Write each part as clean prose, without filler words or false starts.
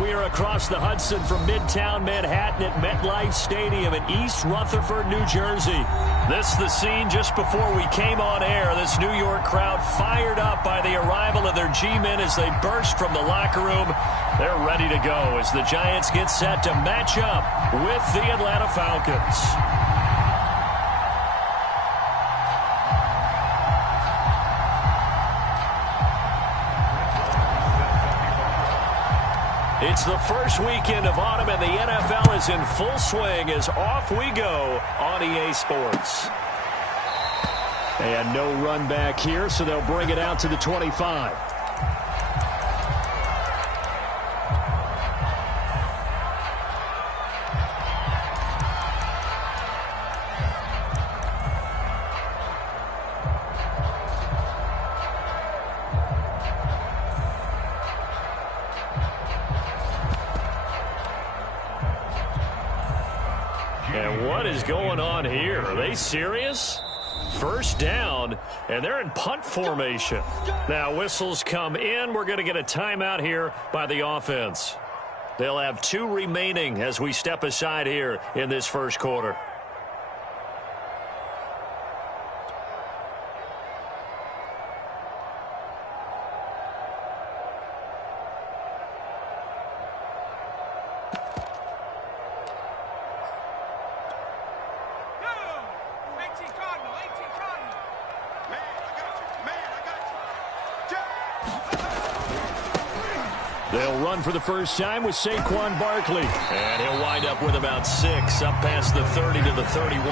We are across the Hudson from Midtown Manhattan at MetLife Stadium in East Rutherford, New Jersey. This is the scene just before we came on air. This New York crowd fired up by the arrival of their G-men as they burst from the locker room. They're ready to go as the Giants get set to match up with the Atlanta Falcons. It's the first weekend of autumn, and the NFL is in full swing as off we go on EA Sports. And no run back here, so they'll bring it out to the 25. And what is going on here? Are they serious? First down, and they're in punt formation. Now whistles come in. We're going to get a timeout here by the offense. They'll have 2 remaining as we step aside here in this first quarter. They'll run for the first time with Saquon Barkley. And he'll wind up with about 6, up past the 30 to the 31.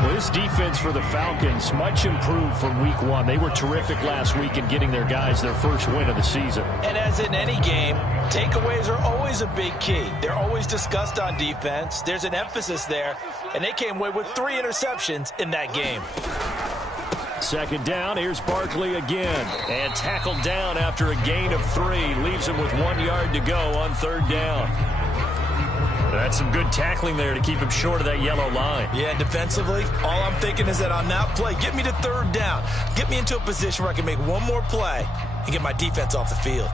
Well, this defense for the Falcons, much improved from week 1. They were terrific last week in getting their guys their first win of the season. And as in any game, takeaways are always a big key. They're always discussed on defense. There's an emphasis there, and they came away with 3 interceptions in that game. Second down, here's Barkley again. And tackled down after a gain of 3. Leaves him with 1 yard to go on third down. That's some good tackling there to keep him short of that yellow line. Yeah, defensively, all I'm thinking is that on that play, get me to third down. Get me into a position where I can make one more play and get my defense off the field.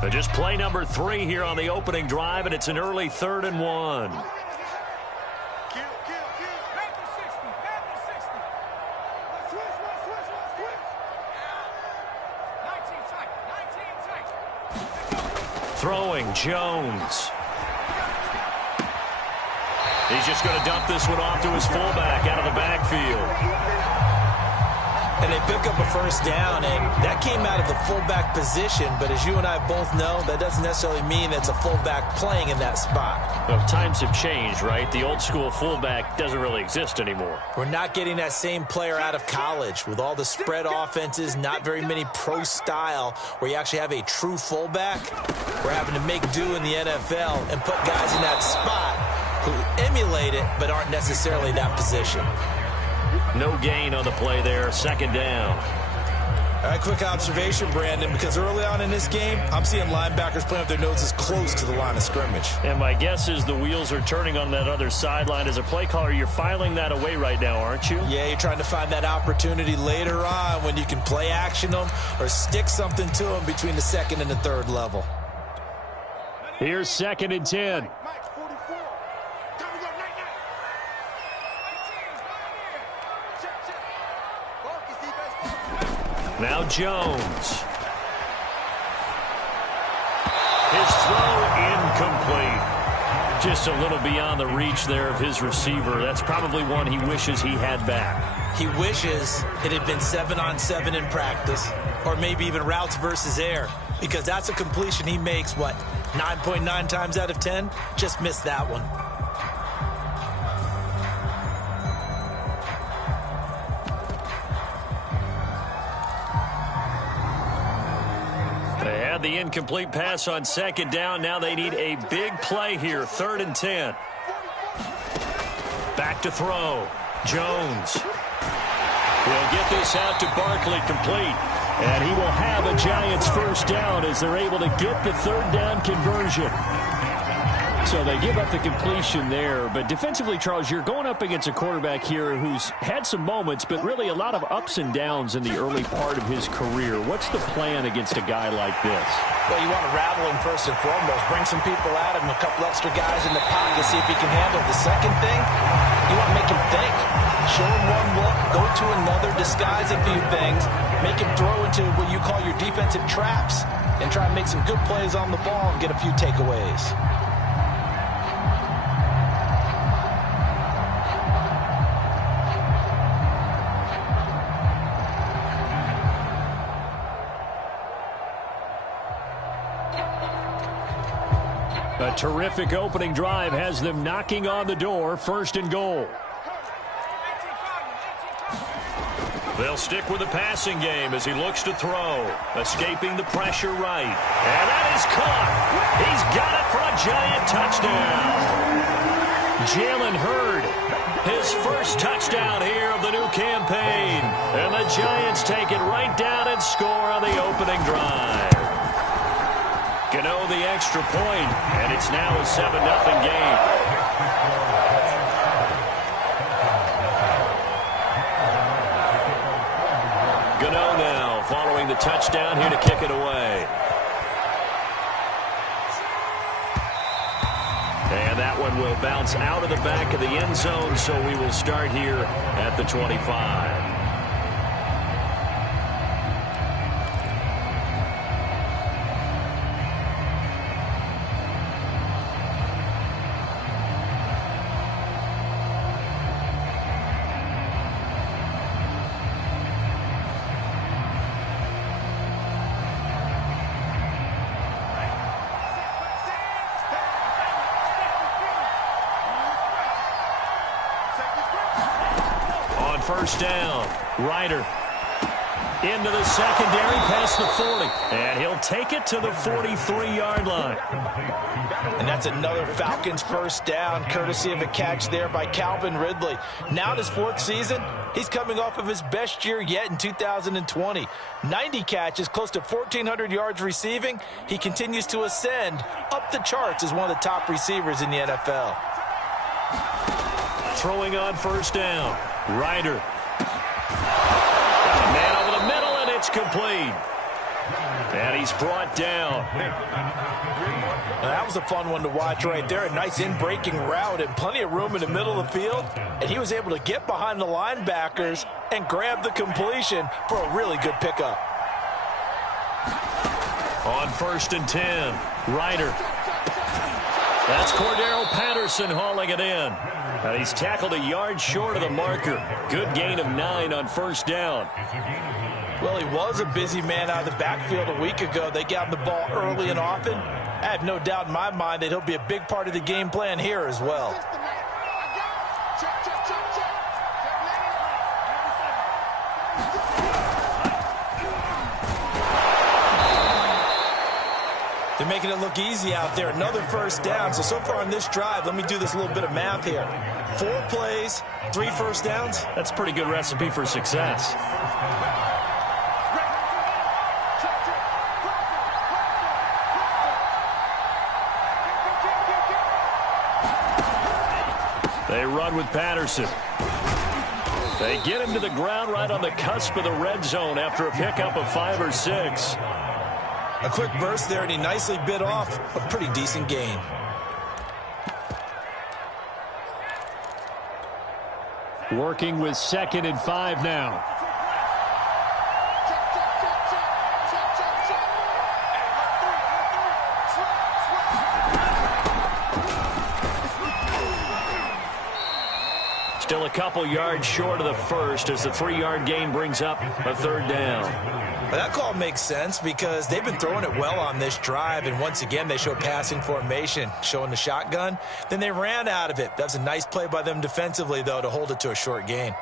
But just play number 3 here on the opening drive, and it's an early 3rd and 1. Throwing, Jones. He's just going to dump this one off to his fullback out of the backfield. And they pick up a first down, and that came out of the fullback position. But as you and I both know, that doesn't necessarily mean it's a fullback playing in that spot. Well, times have changed, right? The old school fullback doesn't really exist anymore. We're not getting that same player out of college with all the spread offenses, not very many pro style where you actually have a true fullback. We're having to make do in the NFL and put guys in that spot who emulate it but aren't necessarily that position. No gain on the play there, second down. All right, quick observation, Brandon, because early on in this game, I'm seeing linebackers playing with their noses close to the line of scrimmage. And my guess is the wheels are turning on that other sideline. As a play caller, you're filing that away right now, aren't you? Yeah, you're trying to find that opportunity later on when you can play action them or stick something to them between the second and the third level. Here's 2nd and 10. Now Jones. His throw incomplete. Just a little beyond the reach there of his receiver. That's probably one he wishes he had back. He wishes it had been 7-on-7 in practice, or maybe even routes versus air, because that's a completion he makes, 9.9 times out of 10? Just missed that one. They had the incomplete pass on second down. Now they need a big play here. 3rd and 10. Back to throw. Jones. He'll get this out to Barkley, complete. And he will have a Giants first down as they're able to get the 3rd down conversion. So they give up the completion there. But defensively, Charles, you're going up against a quarterback here who's had some moments, but really a lot of ups and downs in the early part of his career. What's the plan against a guy like this? Well, you want to rattle him first and foremost. Bring some people at him, a couple extra guys in the pocket, see if he can handle it. The second thing, you want to make him think. Show him one look, go to another, disguise a few things, make him throw into what you call your defensive traps, and try and make some good plays on the ball and get a few takeaways. A terrific opening drive has them knocking on the door, 1st and goal. They'll stick with the passing game as he looks to throw. Escaping the pressure right. And that is caught. He's got it for a giant touchdown. Jalen Hurd, his first touchdown here of the new campaign. And the Giants take it right down and score on the opening drive. Gano the extra point, and it's now a 7-0 game. Gano now following the touchdown here to kick it away. And that one will bounce out of the back of the end zone, so we will start here at the 25. First down. Ryder into the secondary past the 40. And he'll take it to the 43-yard line. And that's another Falcons first down, courtesy of a catch there by Calvin Ridley. Now in his 4th season, he's coming off of his best year yet in 2020. 90 catches, close to 1,400 yards receiving. He continues to ascend up the charts as one of the top receivers in the NFL. Throwing on first down. Ryder. Got a man over the middle, and it's complete. And he's brought down. Now, that was a fun one to watch right there. A nice in-breaking route and plenty of room in the middle of the field. And he was able to get behind the linebackers and grab the completion for a really good pickup. On 1st and 10, Ryder. That's Cordero Patterson hauling it in. And he's tackled a yard short of the marker. Good gain of 9 on first down. Well, he was a busy man out of the backfield a week ago. They got him the ball early and often. I have no doubt in my mind that he'll be a big part of the game plan here as well. They're making it look easy out there. Another first down. So far on this drive, let me do this little bit of math here. 4 plays, 3 first downs. That's a pretty good recipe for success. They run with Patterson. They get him to the ground right on the cusp of the red zone after a pickup of 5 or 6. A quick burst there, and he nicely bit off a pretty decent gain. Working with 2nd and 5 now. Still a couple yards short of the first as the 3-yard gain brings up a 3rd down. Well, that call makes sense because they've been throwing it well on this drive, and once again they show passing formation, showing the shotgun. Then they ran out of it. That was a nice play by them defensively, though, to hold it to a short gain.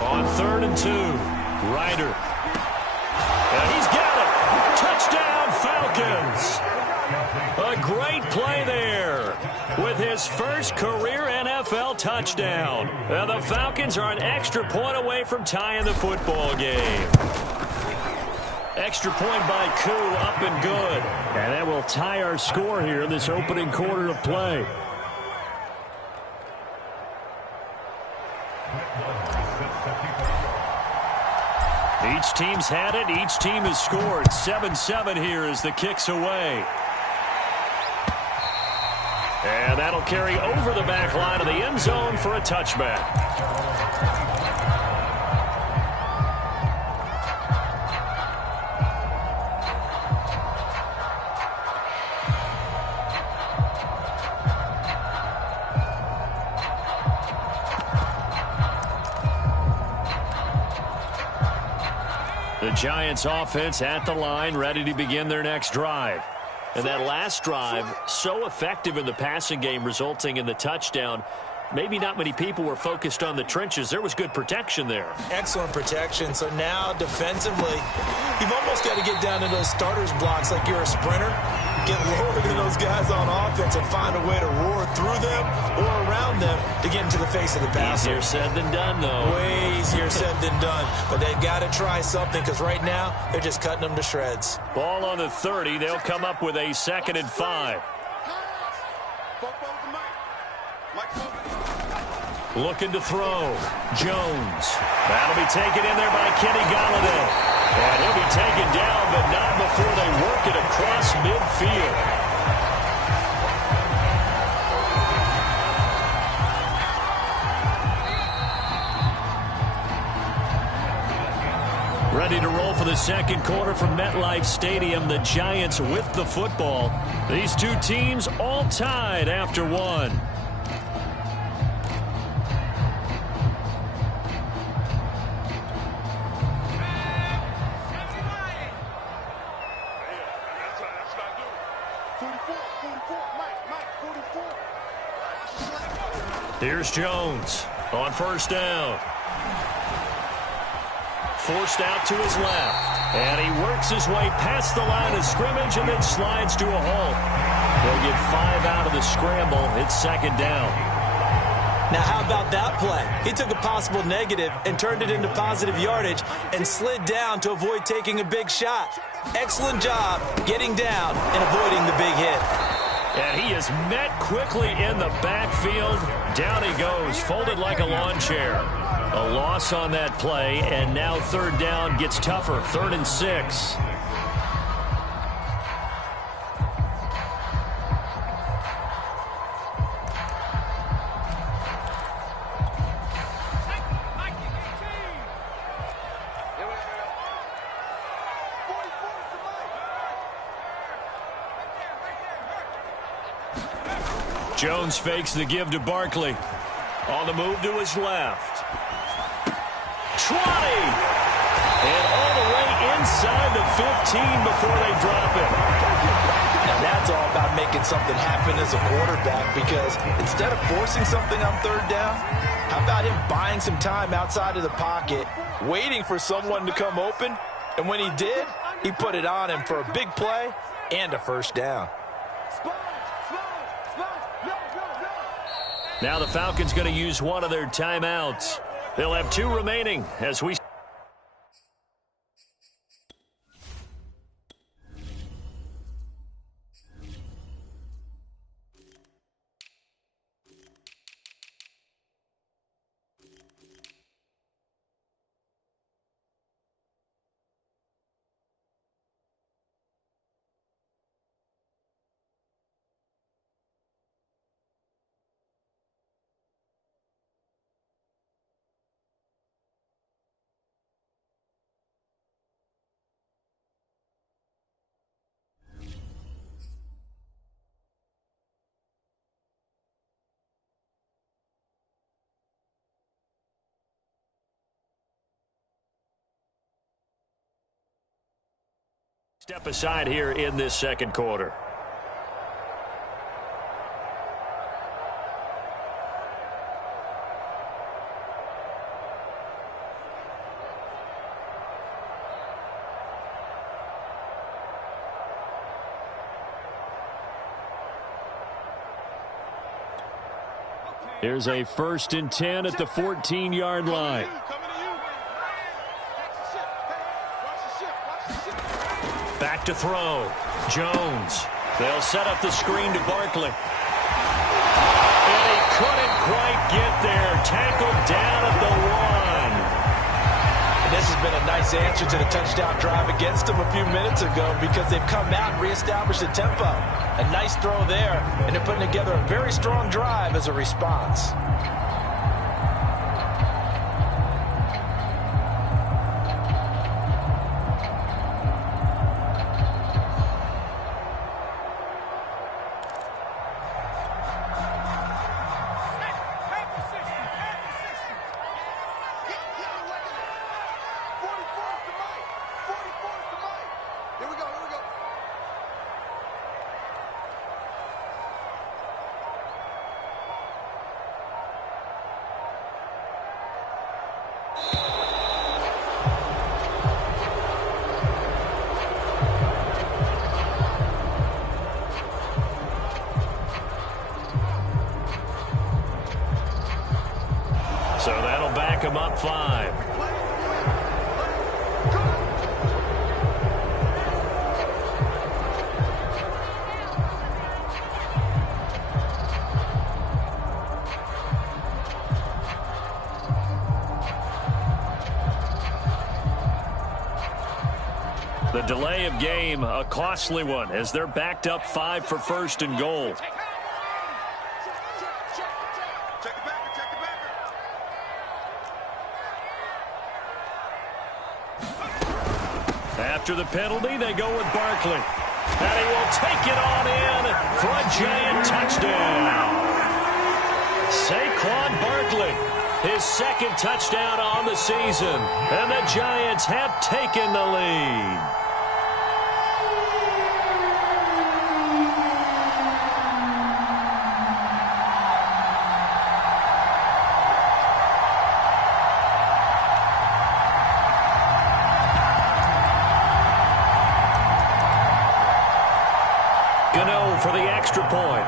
On 3rd and 2, Ryder. And he's got it. Touchdown, Falcons. A great play there with his first career NFL touchdown. And the Falcons are an extra point away from tying the football game. Extra point by Koo, up and good. And that will tie our score here in this opening quarter of play. Each team's had it. Each team has scored. 7-7 here as the kick's away. And that'll carry over the back line of the end zone for a touchback. The Giants offense at the line, ready to begin their next drive. And that last drive, so effective in the passing game, resulting in the touchdown. Maybe not many people were focused on the trenches. There was good protection there. Excellent protection. So now defensively, you've almost got to get down to those starters blocks like you're a sprinter. Get lower than those guys on offense and find a way to roar through them or around them to get into the face of the passer. Easier said than done, though. Way easier said than done. But they've got to try something because right now they're just cutting them to shreds. Ball on the 30. They'll come up with a 2nd and 5. Looking to throw. Jones. That'll be taken in there by Kenny Golladay. And he'll be taken down, but not before they work it across midfield. Ready to roll for the second quarter from MetLife Stadium. The Giants with the football. These two teams all tied after one. Here's Jones on first down. Forced out to his left. And he works his way past the line of scrimmage and then slides to a halt. They'll get 5 out of the scramble. It's 2nd down. Now, how about that play? He took a possible negative and turned it into positive yardage and slid down to avoid taking a big shot. Excellent job getting down and avoiding the big hit. And he is met quickly in the backfield. Down he goes, folded like a lawn chair. A loss on that play, and now 3rd down gets tougher. 3rd and 6. Jones fakes the give to Barkley. On the move to his left. 20! And all the way inside the 15 before they drop it. Now that's all about making something happen as a quarterback, because instead of forcing something on 3rd down, how about him buying some time outside of the pocket, waiting for someone to come open, and when he did, he put it on him for a big play and a 1st down. Now the Falcons going to use one of their timeouts. They'll have 2 remaining as we... Step aside here in this second quarter. Here's a 1st and 10 at the 14-yard line. Back to throw. Jones. They'll set up the screen to Barkley. And he couldn't quite get there. Tackled down at the 1. And this has been a nice answer to the touchdown drive against them a few minutes ago because they've come out and reestablished the tempo. A nice throw there, and they're putting together a very strong drive as a response. So that'll back him up 5. The delay of game, a costly one, as they're backed up 5 for 1st and goal. After the penalty, they go with Barkley. And he will take it on in for a giant touchdown. Saquon Barkley, his 2nd touchdown on the season. And the Giants have taken the lead. For the extra point.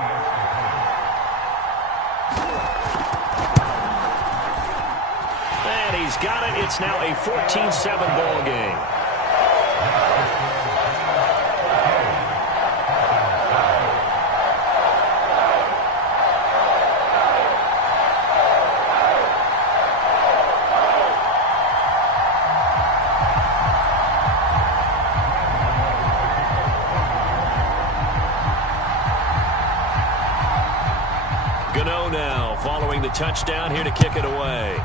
And he's got it. It's now a 14-7 ball game. Now following the touchdown here to kick it away.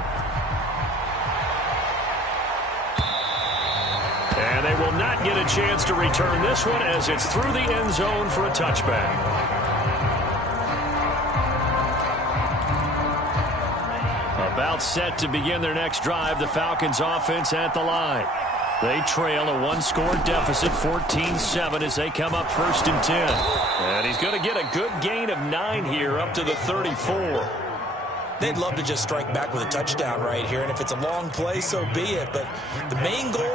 And they will not get a chance to return this one as it's through the end zone for a touchback. About set to begin their next drive, the Falcons offense at the line. They trail a 1-score deficit, 14-7, as they come up 1st and 10. And he's going to get a good gain of 9 here up to the 34. They'd love to just strike back with a touchdown right here, and if it's a long play, so be it. But the main goal,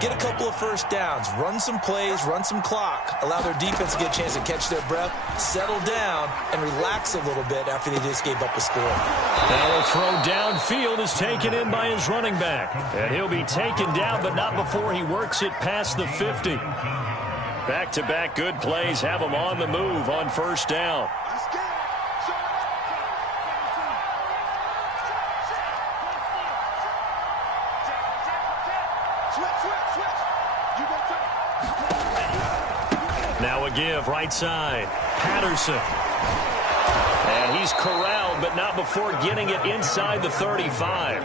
get a couple of first downs, run some plays, run some clock, allow their defense to get a chance to catch their breath, settle down, and relax a little bit after they just gave up a score. Now a throw downfield is taken in by his running back. And he'll be taken down, but not before he works it past the 50. Back-to-back good plays have him on the move on 1st down. Now a give right side. Patterson. And he's corralled, but not before getting it inside the 35.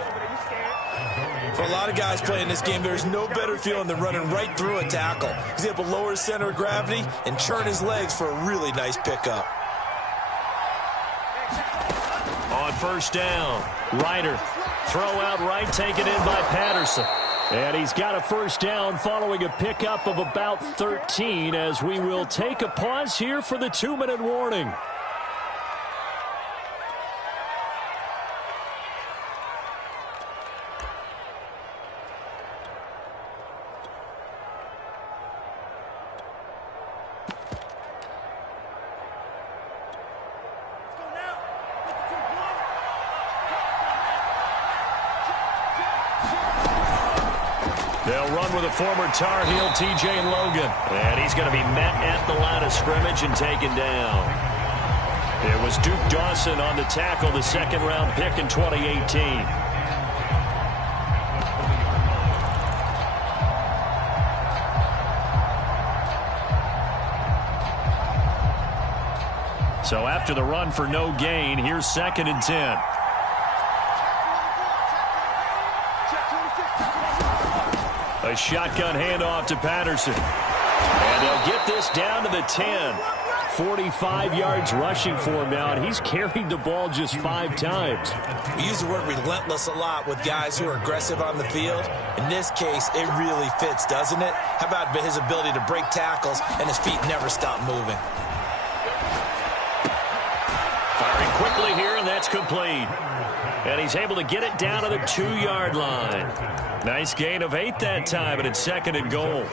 For a lot of guys playing this game, there's no better feeling than running right through a tackle. He's able to lower his center of gravity and churn his legs for a really nice pickup. On 1st down, Ryder. Throw out right, taken in by Patterson. And he's got a 1st down following a pickup of about 13 as we will take a pause here for the 2-minute warning. They'll run with a former Tar Heel, T.J. Logan. And he's going to be met at the line of scrimmage and taken down. It was Duke Dawson on the tackle, the second-round pick in 2018. So after the run for no gain, here's 2nd and 10. A shotgun handoff to Patterson. And they'll get this down to the 10. 45 yards rushing for him now, and he's carried the ball just 5 times. We use the word relentless a lot with guys who are aggressive on the field. In this case, it really fits, doesn't it? How about his ability to break tackles and his feet never stop moving? Firing quickly here, and that's complete. And he's able to get it down to the 2-yard line. Nice gain of 8 that time, and it's 2nd and goal.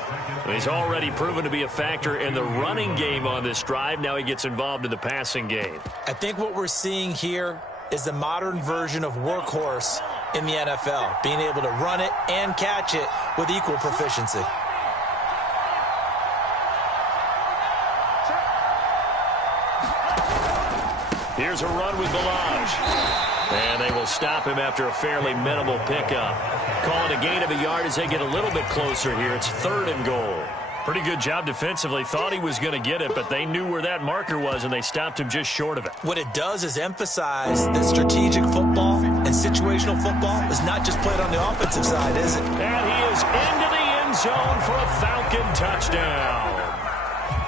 He's already proven to be a factor in the running game on this drive. Now he gets involved in the passing game. I think what we're seeing here is the modern version of workhorse in the NFL, being able to run it and catch it with equal proficiency. Here's a run with Balaj. And they will stop him after a fairly minimal pickup. Calling a gain of a yard as they get a little bit closer here. It's 3rd and goal. Pretty good job defensively. Thought he was going to get it, but they knew where that marker was, and they stopped him just short of it. What it does is emphasize that strategic football and situational football is not just played on the offensive side, is it? And he is into the end zone for a Falcon touchdown.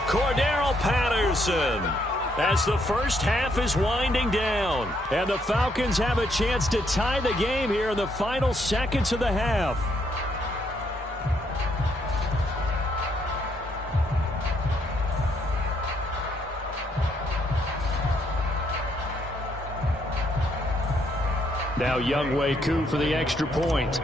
Cordero Patterson. As the first half is winding down. And the Falcons have a chance to tie the game here in the final seconds of the half. Now Younghoe Koo for the extra point.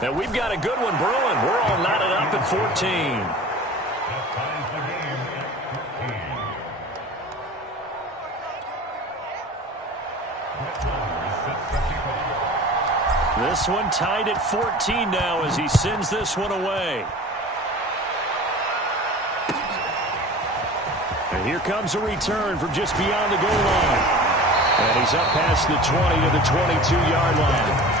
Now we've got a good one brewing. We're all knotted up at 14. This one tied at 14 now as he sends this one away. And here comes a return from just beyond the goal line. And he's up past the 20 to the 22-yard line.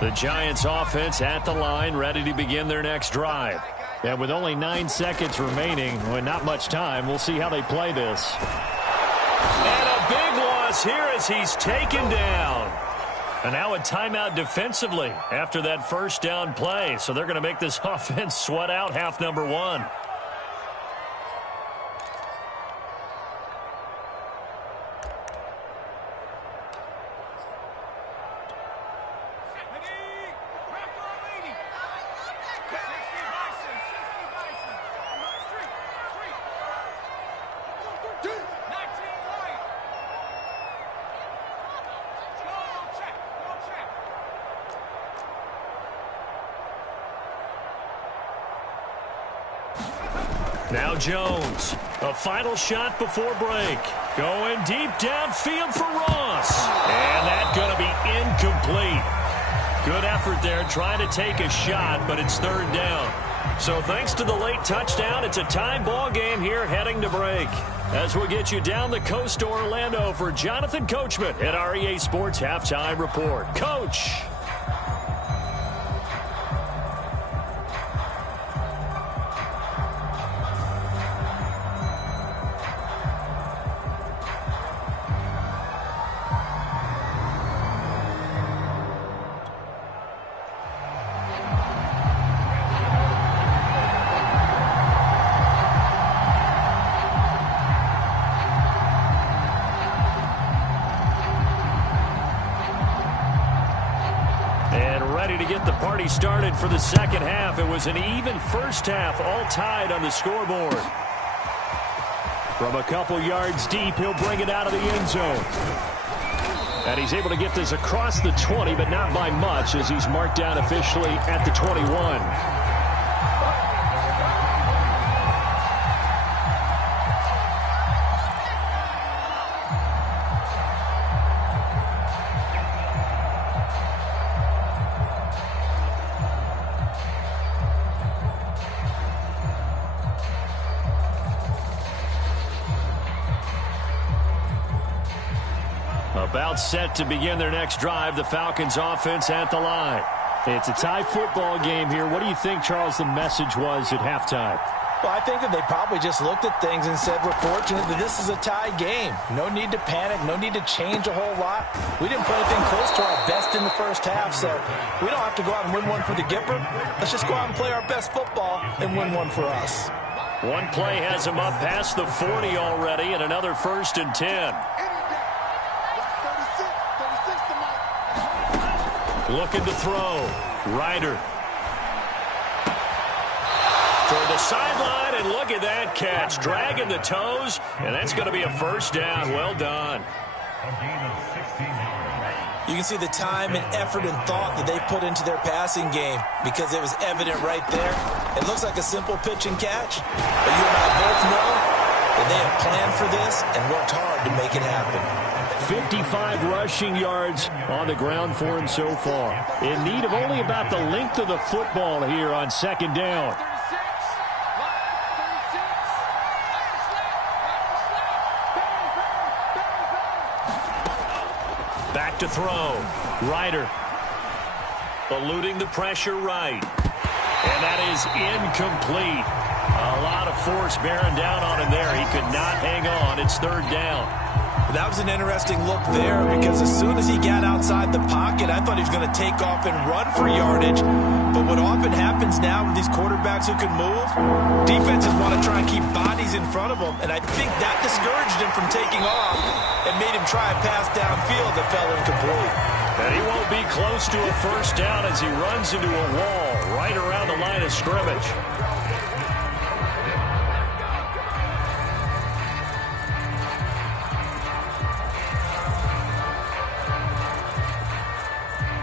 The Giants offense at the line, ready to begin their next drive. And with only 9 seconds remaining, well, not much time, we'll see how they play this. And a big loss here as he's taken down. And now a timeout defensively after that first down play. So they're going to make this offense sweat out half number 1. Now Jones, a final shot before break. Going deep downfield for Ross. And that's going to be incomplete. Good effort there trying to take a shot, but it's 3rd down. So thanks to the late touchdown, it's a tie ball game here heading to break. As we'll get you down the coast to Orlando for Jonathan Coachman at our EA Sports Halftime Report. Coach. already started for the second half. It was an even first half, all tied on the scoreboard. From a couple yards deep, he'll bring it out of the end zone. And he's able to get this across the 20, but not by much, as he's marked down officially at the 21. About set to begin their next drive, the Falcons offense at the line. It's a tie football game here. What do you think, Charles, the message was at halftime? Well, I think that they probably just looked at things and said, we're fortunate that this is a tie game. No need to panic, no need to change a whole lot. We didn't play anything close to our best in the first half, so we don't have to go out and win one for the Gipper. Let's just go out and play our best football and win one for us. One play has him up past the 40 already, and another 1st and 10. Looking to throw. Ryder. Toward the sideline, and look at that catch. Dragging the toes, and that's going to be a first down. Well done. You can see the time and effort and thought that they put into their passing game because it was evident right there. It looks like a simple pitch and catch, but you and I both know that they have planned for this and worked hard to make it happen. 55 rushing yards on the ground for him so far. In need of only about the length of the football here on second down. Back to throw. Ryder. Eluding the pressure right. And that is incomplete. A lot of force bearing down on him there. He could not hang on. It's 3rd down. That was an interesting look there because as soon as he got outside the pocket, I thought he was going to take off and run for yardage. But what often happens now with these quarterbacks who can move, defenses want to try and keep bodies in front of them. And I think that discouraged him from taking off and made him try a pass downfield that fell incomplete. And he won't be close to a first down as he runs into a wall right around the line of scrimmage.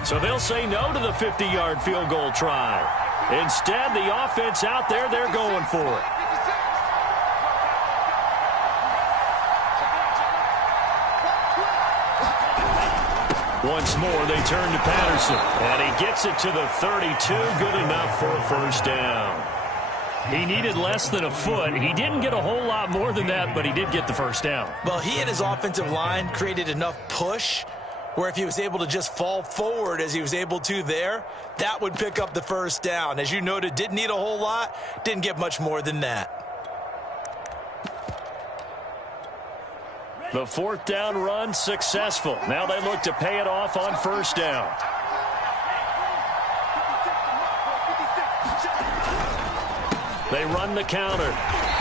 So they'll say no to the 50-yard field goal try. Instead, the offense out there, they're going for it. Once more, they turn to Patterson. And he gets it to the 32. Good enough for a first down. He needed less than a foot. He didn't get a whole lot more than that, but he did get the first down. Well, he and his offensive line created enough push where if he was able to just fall forward as he was able to there, that would pick up the first down. As you noted, didn't need a whole lot, didn't get much more than that. The 4th down run successful. Now they look to pay it off on first down. They run the counter.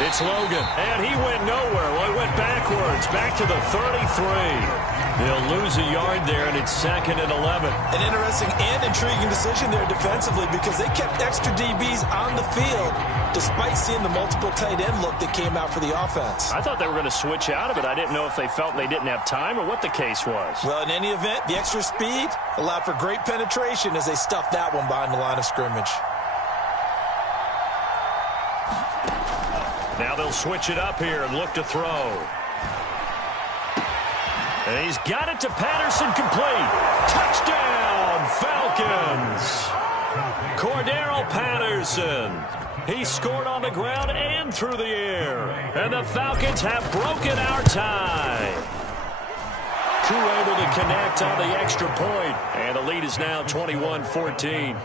It's Logan, and he went nowhere. Well, he went backwards, back to the 33. They'll lose a yard there, and it's 2nd and 11. An interesting and intriguing decision there defensively because they kept extra DBs on the field despite seeing the multiple tight end look that came out for the offense. I thought they were going to switch out of it. I didn't know if they felt they didn't have time or what the case was. Well, in any event, the extra speed allowed for great penetration as they stuffed that one behind the line of scrimmage. Now they'll switch it up here and look to throw. And he's got it to Patterson, complete. Touchdown, Falcons. Cordero Patterson. He scored on the ground and through the air. And the Falcons have broken our tie. Crew able to connect on the extra point. And the lead is now 21-14.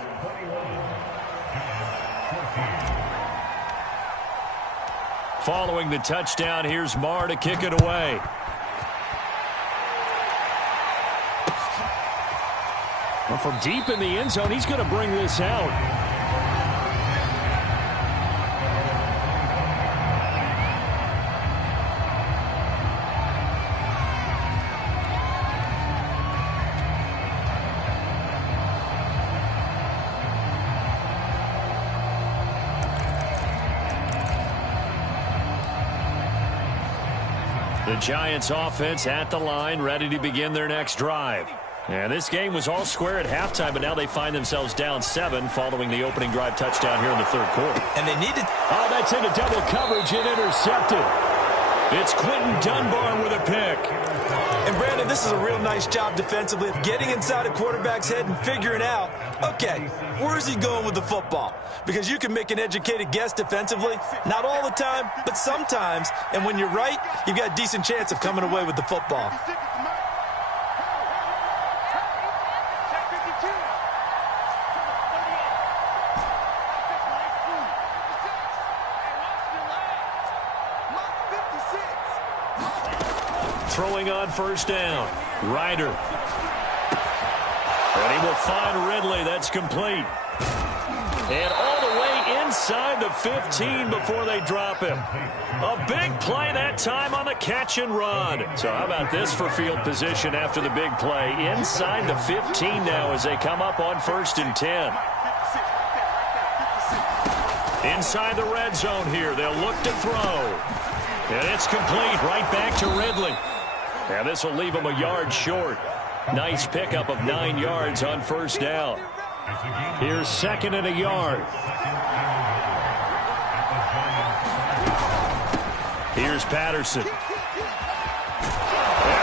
Following the touchdown, here's Marr to kick it away. Well, from deep in the end zone, he's going to bring this out. The Giants offense at the line, ready to begin their next drive. And this game was all square at halftime, but now they find themselves down 7 following the opening drive touchdown here in the third quarter. And they needed... Oh, that's into double coverage and intercepted. It's Quentin Dunbar with a pick. And, Brandon, this is a real nice job defensively of getting inside a quarterback's head and figuring out, okay, where's he going with the football? Because you can make an educated guess defensively, not all the time, but sometimes. And when you're right, you've got a decent chance of coming away with the football. Throwing on first down. Ryder. And he will find Ridley. That's complete. And all the way inside the 15 before they drop him. A big play that time on the catch and run. So how about this for field position after the big play? Inside the 15 now as they come up on 1st and 10. Inside the red zone here. They'll look to throw. And it's complete right back to Ridley. And this will leave him a yard short. Nice pickup of 9 yards on first down. Here's 2nd and a yard. Here's Patterson. And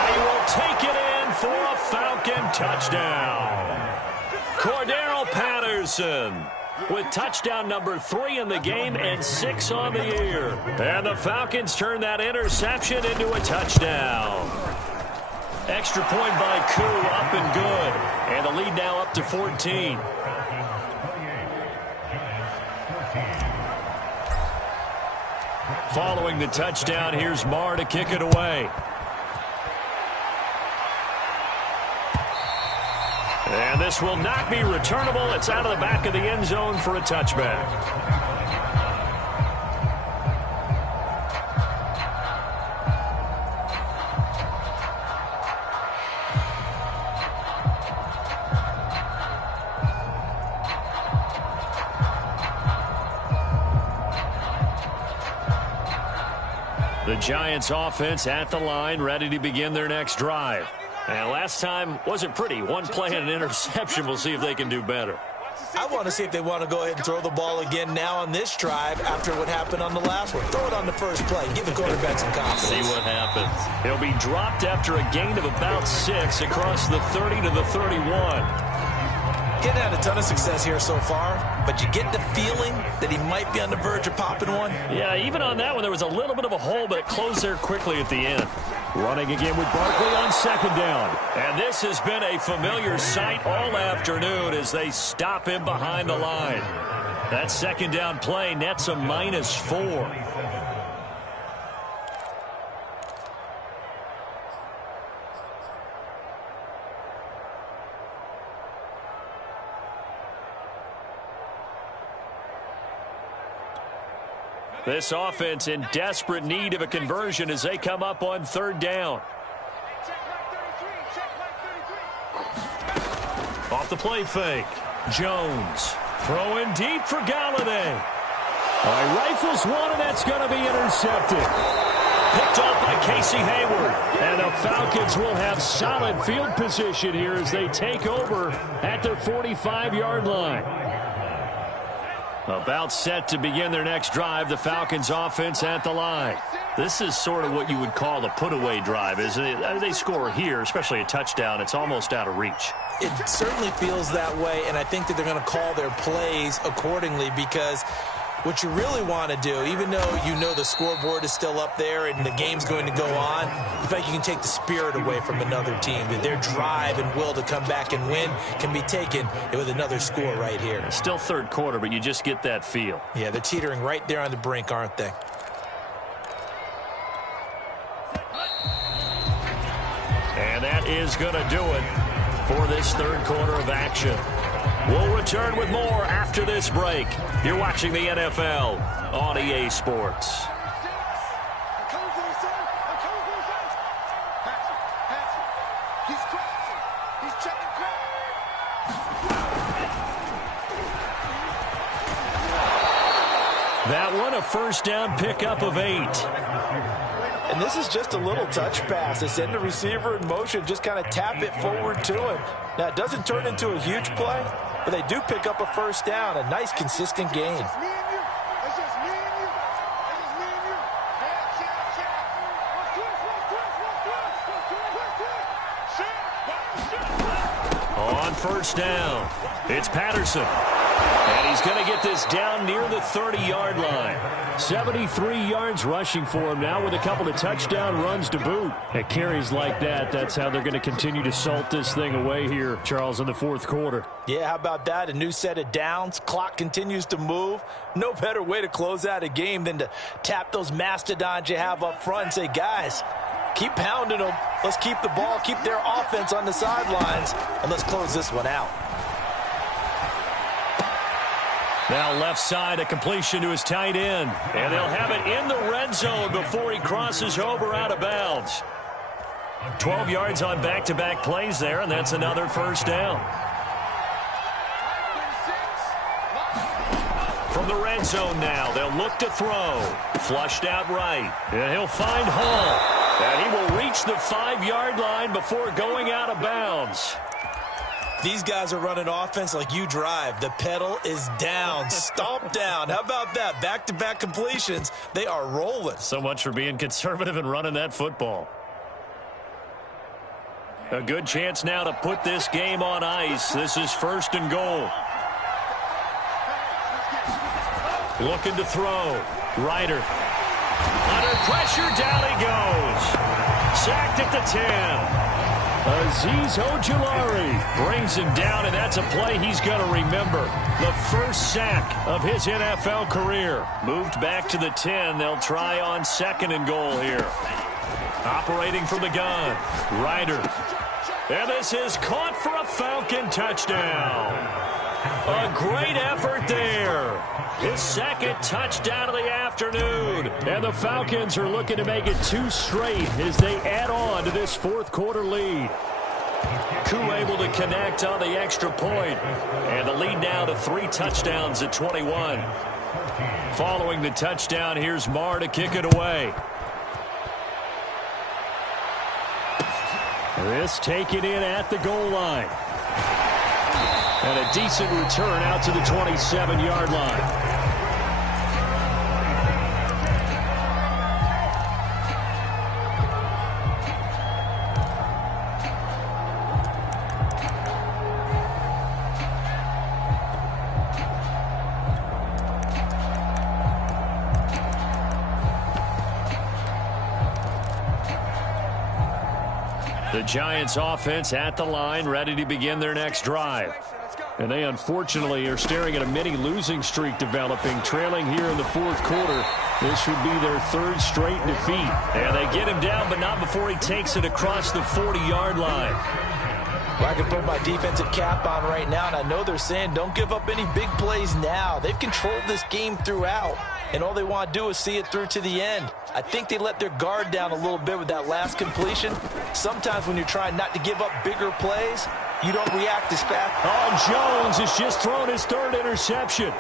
he will take it in for a Falcon touchdown. Cordero Patterson with touchdown number 3 in the game and 6 on the year. And the Falcons turn that interception into a touchdown. Extra point by Koo, up and good. And the lead now up to 14. Following the touchdown, here's Marr to kick it away. And this will not be returnable. It's out of the back of the end zone for a touchback. The Giants offense at the line, ready to begin their next drive. And last time wasn't pretty. One play and an interception. We'll see if they can do better. I want to see if they want to go ahead and throw the ball again now on this drive after what happened on the last one. Throw it on the first play. Give the quarterback some confidence. See what happens. He'll be dropped after a gain of about 6 across the 30 to the 31. Getting had a ton of success here so far, but you get the feeling that he might be on the verge of popping one. Yeah, even on that one, there was a little bit of a hole, but it closed there quickly at the end. Running again with Barkley on 2nd down. And this has been a familiar sight all afternoon as they stop him behind the line. That 2nd down play nets a -4. This offense in desperate need of a conversion as they come up on 3rd down. Off the play fake. Jones throwing deep for Galladay. Rifles one, and that's going to be intercepted. Picked off by Casey Hayward. And the Falcons will have solid field position here as they take over at their 45-yard line. About set to begin their next drive, the Falcons offense at the line. This is sort of what you would call the put-away drive, isn't it? They score here, especially a touchdown. It's almost out of reach. It certainly feels that way, and I think that they're going to call their plays accordingly because what you really want to do, even though you know the scoreboard is still up there and the game's going to go on, you feel like you can take the spirit away from another team. That their drive and will to come back and win can be taken with another score right here. It's still 3rd quarter, but you just get that feel. Yeah, they're teetering right there on the brink, aren't they? And that is going to do it for this 3rd quarter of action. We'll return with more after this break. You're watching the NFL on EA Sports. That one, a 1st down pickup of 8. And this is just a little touch pass. They send the receiver in motion, just kind of tap it forward to him. Now, it doesn't turn into a huge play, but they do pick up a first down. A nice, consistent gain. On first down, it's Patterson. And he's going to get this down near the 30-yard line. 73 yards rushing for him now with a couple of touchdown runs to boot. At carries like that, that's how they're going to continue to salt this thing away here, Charles, in the fourth quarter. Yeah, how about that? A new set of downs. Clock continues to move. No better way to close out a game than to tap those mastodons you have up front and say, guys, keep pounding them. Let's keep the ball, keep their offense on the sidelines, and let's close this one out. Now left side, a completion to his tight end. And they'll have it in the red zone before he crosses over out of bounds. 12 yards on back-to-back plays there, and that's another first down. From the red zone now, they'll look to throw. Flushed out right. And he'll find Hall. And he will reach the 5-yard line before going out of bounds. These guys are running offense like you drive. The pedal is down, stomp down. How about that? Back-to-back completions. They are rolling. So much for being conservative and running that football. A good chance now to put this game on ice. This is first and goal. Looking to throw. Ryder. Under pressure, down he goes. Sacked at the 10. Azeez Ojulari brings him down, and that's a play he's going to remember. The first sack of his NFL career. Moved back to the 10. They'll try on second and goal here. Operating from the gun. Ryder. And this is caught for a Falcon touchdown. A great effort there. His second touchdown of the afternoon. And the Falcons are looking to make it 2 straight as they add on to this fourth quarter lead. Koo able to connect on the extra point. And the lead now to 3 touchdowns at 21. Following the touchdown, here's Marr to kick it away. This taken in at the goal line. And a decent return out to the 27-yard line. The Giants offense at the line, ready to begin their next drive. And they unfortunately are staring at a mini losing streak developing, trailing here in the fourth quarter. This would be their 3rd straight defeat. And they get him down, but not before he takes it across the 40-yard line. Well, I can put my defensive cap on right now, and I know they're saying don't give up any big plays now. They've controlled this game throughout, and all they want to do is see it through to the end. I think they let their guard down a little bit with that last completion. Sometimes when you're trying not to give up bigger plays, you don't react as fast. Oh, Jones has just thrown his 3rd interception.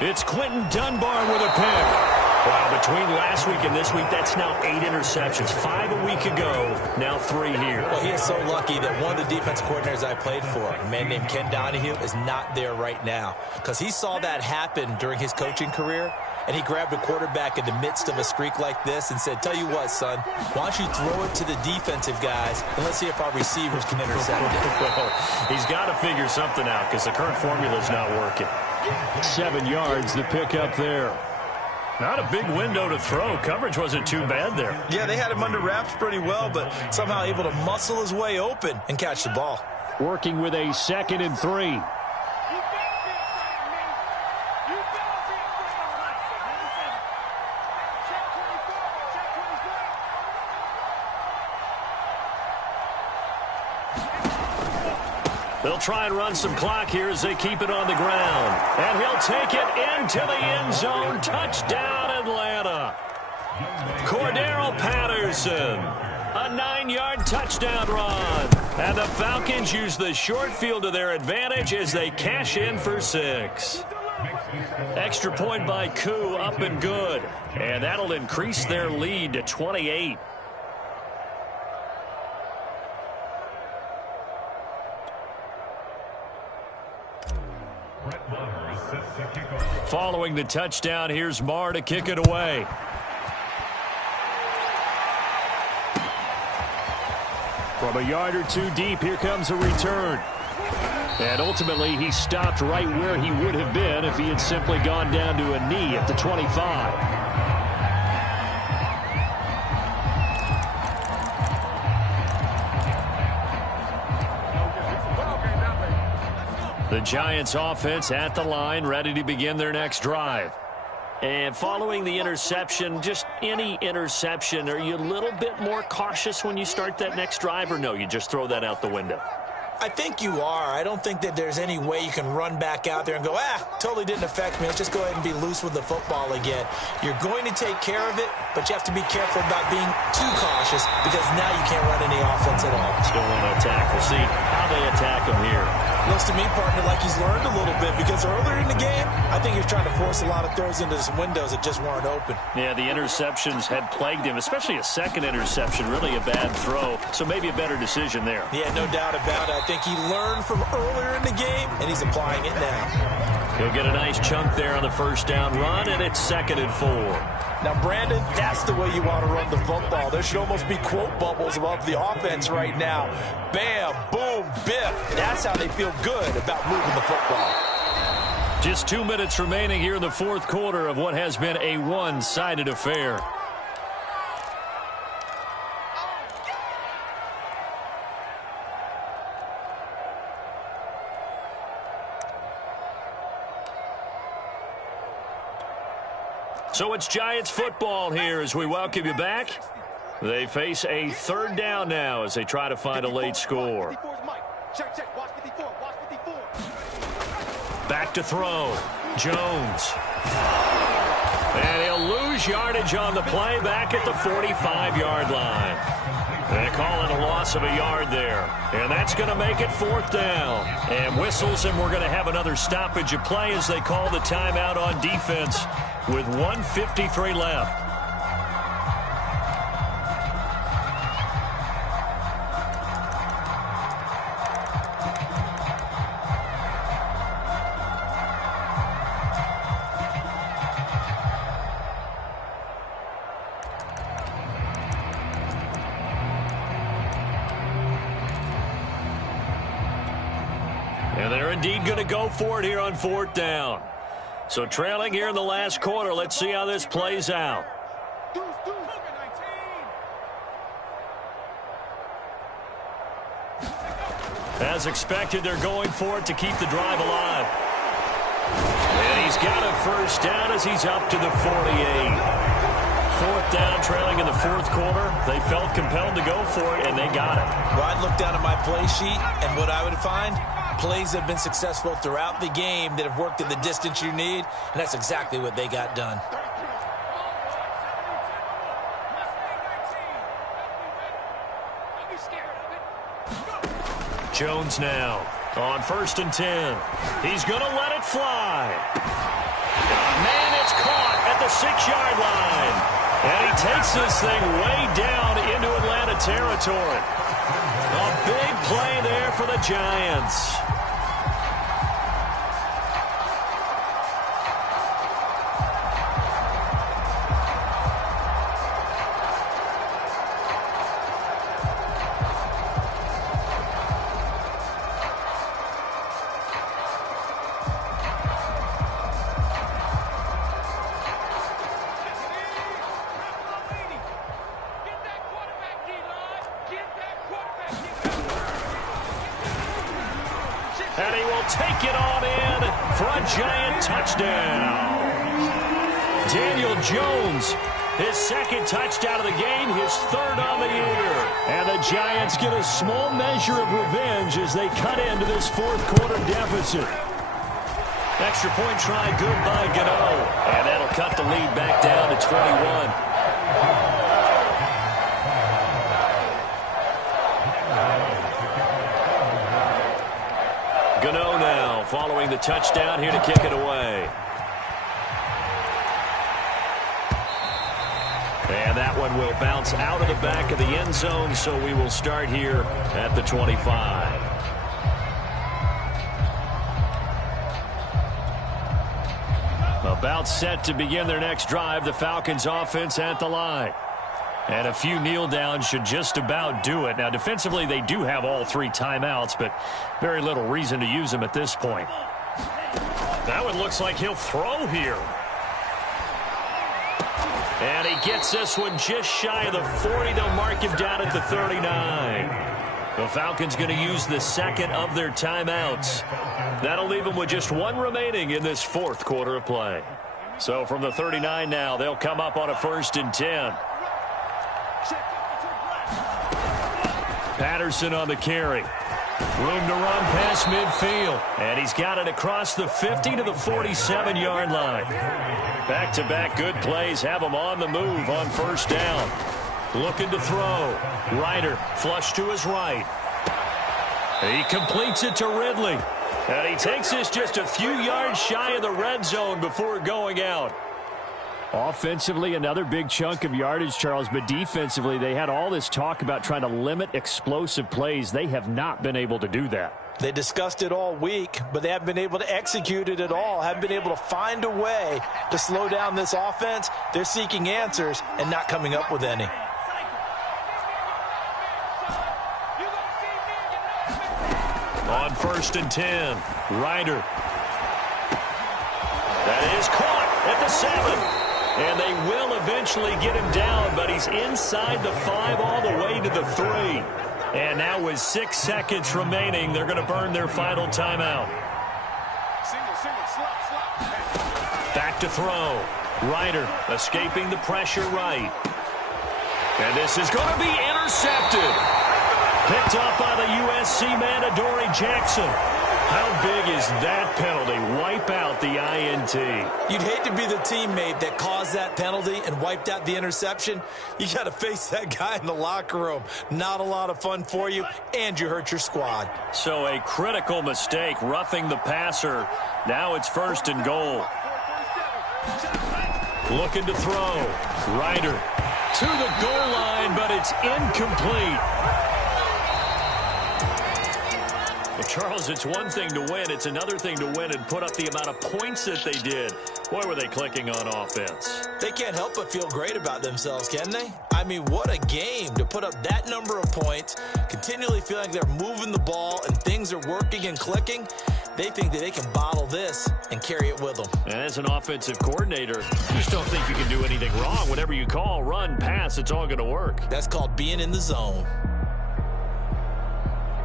It's Quentin Dunbar with a pick. Wow, between last week and this week, that's now 8 interceptions. 5 a week ago, now 3 here. Well, he is so lucky that one of the defense coordinators I played for, a man named Ken Donahue, is not there right now. Because he saw that happen during his coaching career, and he grabbed a quarterback in the midst of a streak like this and said, tell you what, son, why don't you throw it to the defensive guys, and let's see if our receivers can intercept it. Well, he's got to figure something out because the current formula's not working. 7 yards, the pickup there. Not a big window to throw. Coverage wasn't too bad there. Yeah, they had him under wraps pretty well, but somehow able to muscle his way open and catch the ball. Working with a 2nd and 3. They'll try and run some clock here as they keep it on the ground. And he'll take it into the end zone. Touchdown, Atlanta. Cordero Patterson. A 9-yard touchdown run. And the Falcons use the short field to their advantage as they cash in for 6. Extra point by Koo, up and good. And that'll increase their lead to 28. Following the touchdown, here's Marr to kick it away. From a yard or two deep, here comes a return. And ultimately, he stopped right where he would have been if he had simply gone down to a knee at the 25. The Giants offense at the line, ready to begin their next drive. And following the interception, just any interception, are you a little bit more cautious when you start that next drive, or no, you just throw that out the window? I think you are. I don't think that there's any way you can run back out there and go, totally didn't affect me. Let's just go ahead and be loose with the football again. You're going to take care of it, but you have to be careful about being too cautious because now you can't run any offense at all. Still want to attack. We'll see how they attack him here. Looks to me, partner, like he's learned a little bit because earlier in the game, I think he was trying to force a lot of throws into some windows that just weren't open. Yeah, the interceptions had plagued him, especially a second interception, really a bad throw. So maybe a better decision there. Yeah, no doubt about it. I think he learned from earlier in the game, and he's applying it now. He'll get a nice chunk there on the first down run, and it's 2nd and 4. Now, Brandon, that's the way you want to run the football. There should almost be quote bubbles above the offense right now. Bam, boom, biff. That's how they feel good about moving the football. Just 2 minutes remaining here in the fourth quarter of what has been a one-sided affair. So it's Giants football here as we welcome you back. They face a third down now as they try to find a late score. Back to throw. Jones. And he'll lose yardage on the play back at the 45-yard line. They call it a loss of a yard there. And that's going to make it 4th down. And whistles, and we're going to have another stoppage of play as they call the timeout on defense with 1:53 left. And they're indeed going to go for it here on 4th down. So trailing here in the last quarter, let's see how this plays out. As expected, they're going for it to keep the drive alive. And he's got a first down as he's up to the 48. 4th down, trailing in the fourth quarter. They felt compelled to go for it, and they got it. Well, I'd look down at my play sheet, and what I would find, plays have been successful throughout the game that have worked in the distance you need, and that's exactly what they got done. Jones now on 1st and 10. He's going to let it fly. Man, it's caught at the 6-yard line. And he takes this thing way down into Atlanta territory. A big play there for the Giants. And he will take it on in for a Giant touchdown. Daniel Jones, his 2nd touchdown of the game, his 3rd on the year. And the Giants get a small measure of revenge as they cut into this fourth quarter deficit. Extra point try good by Gano. And that'll cut the lead back down to 21. Gano now following the touchdown here to kick it away. And that one will bounce out of the back of the end zone, so we will start here at the 25. About set to begin their next drive, the Falcons offense at the line. And a few kneel downs should just about do it. Now, defensively, they do have all 3 timeouts, but very little reason to use them at this point. That one looks like he'll throw here. And he gets this one just shy of the 40. They'll mark him down at the 39. The Falcons going to use the second of their timeouts. That'll leave them with just 1 remaining in this 4th quarter of play. So from the 39 now, they'll come up on a 1st and 10. Patterson on the carry. Room to run past midfield. And he's got it across the 50 to the 47-yard line. Back-to-back good plays have him on the move on 1st down. Looking to throw. Ryder flush to his right. He completes it to Ridley. And he takes this just a few yards shy of the red zone before going out. Offensively, another big chunk of yardage, Charles, but defensively, they had all this talk about trying to limit explosive plays. They have not been able to do that. They discussed it all week, but they haven't been able to execute it at all, haven't been able to find a way to slow down this offense. They're seeking answers and not coming up with any. On 1st and 10, Ryder. That is caught at the 7. And they will eventually get him down, but he's inside the 5 all the way to the 3. And now with 6 seconds remaining, they're going to burn their final timeout. Back to throw. Ryder escaping the pressure right. And this is going to be intercepted. Picked up by the USC man, Adoree Jackson. How big is that penalty? Wipe out the INT. You'd hate to be the teammate that caused that penalty and wiped out the interception. You got to face that guy in the locker room. Not a lot of fun for you, and you hurt your squad. So a critical mistake, roughing the passer. Now it's 1st and goal. Looking to throw. Ryder to the goal line, but it's incomplete. Well, Charles, it's one thing to win. It's another thing to win and put up the amount of points that they did. Boy, were they clicking on offense. They can't help but feel great about themselves, can they? I mean, what a game to put up that number of points, continually feeling like they're moving the ball and things are working and clicking. They think that they can bottle this and carry it with them. And as an offensive coordinator, you just don't think you can do anything wrong. Whatever you call, run, pass, it's all going to work. That's called being in the zone.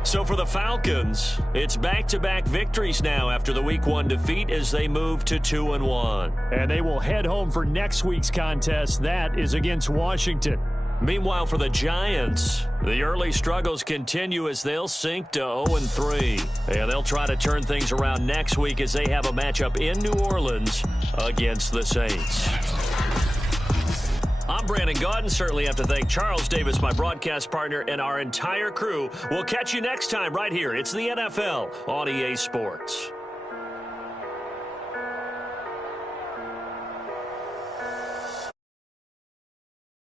So for the Falcons, it's back-to-back victories now after the Week 1 defeat as they move to 2-1. And they will head home for next week's contest. That is against Washington. Meanwhile, for the Giants, the early struggles continue as they'll sink to 0-3. And they'll try to turn things around next week as they have a matchup in New Orleans against the Saints. I'm Brandon Gaudin. Certainly have to thank Charles Davis, my broadcast partner, and our entire crew. We'll catch you next time right here. It's the NFL on EA Sports.